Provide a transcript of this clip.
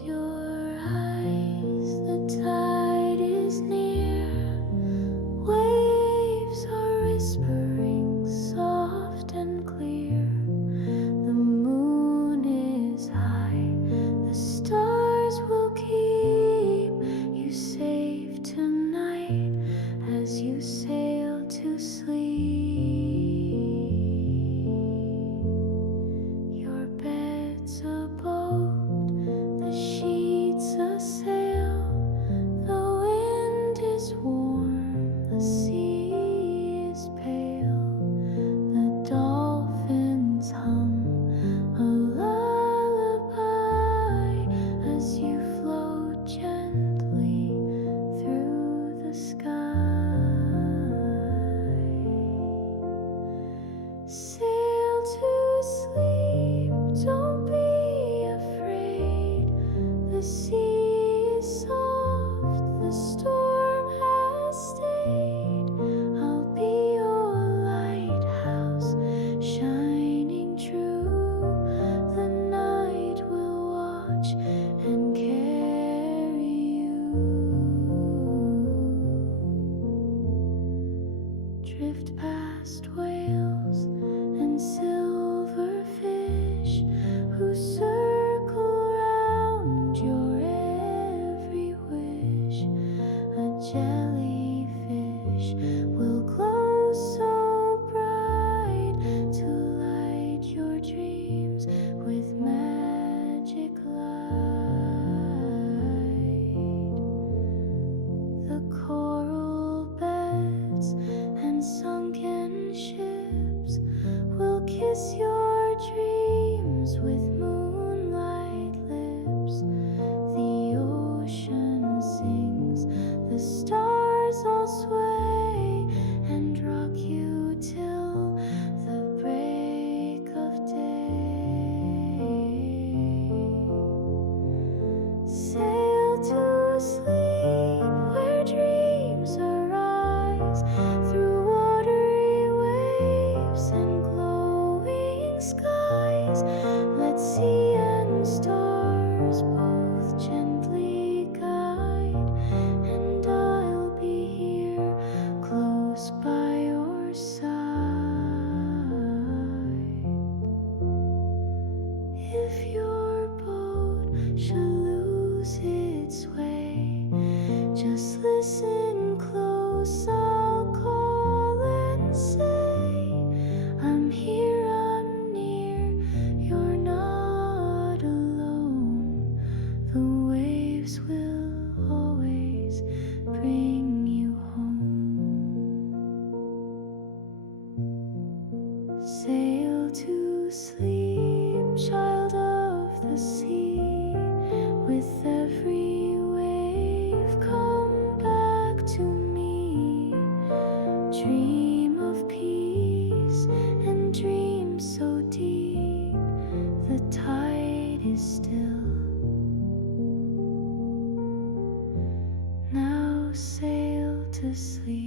your eyes, the tide is near. Waves are whispering soft and clear. The moon is high, the stars will keep you safe tonight as you sail to sleep. Your bed's a boat, the sheets a sail. The wind is warm, the sea is pale. The dolphins hum a lullaby as you float gently through the sky. Sail to sleep, don't be afraid. The sea is soft, the storm has stayed. I'll be your lighthouse, shining true. The night will watch and carry you. Drift past whales and silverfish who circle round your every wish. A jellyfish will glow so bright to light your dreams with magic light. The coral beds and sunken ships will kiss your dreams with moonlight lips. The ocean sings, the stars all sway and rock you till the break of day. Sail to sleep where dreams arise, through watery waves and glowing skies. Let sea and stars both gently guide, and I'll be here close by your side. If your boat should lose its way, just listen close, I'll call and say, I'm here, I'm near, you're not alone. The waves will always bring you home. Sail to sleep, child of the sea. With every wave, come back to me. Dream of peace and dream so deep. The tide is still. Now sail to sleep.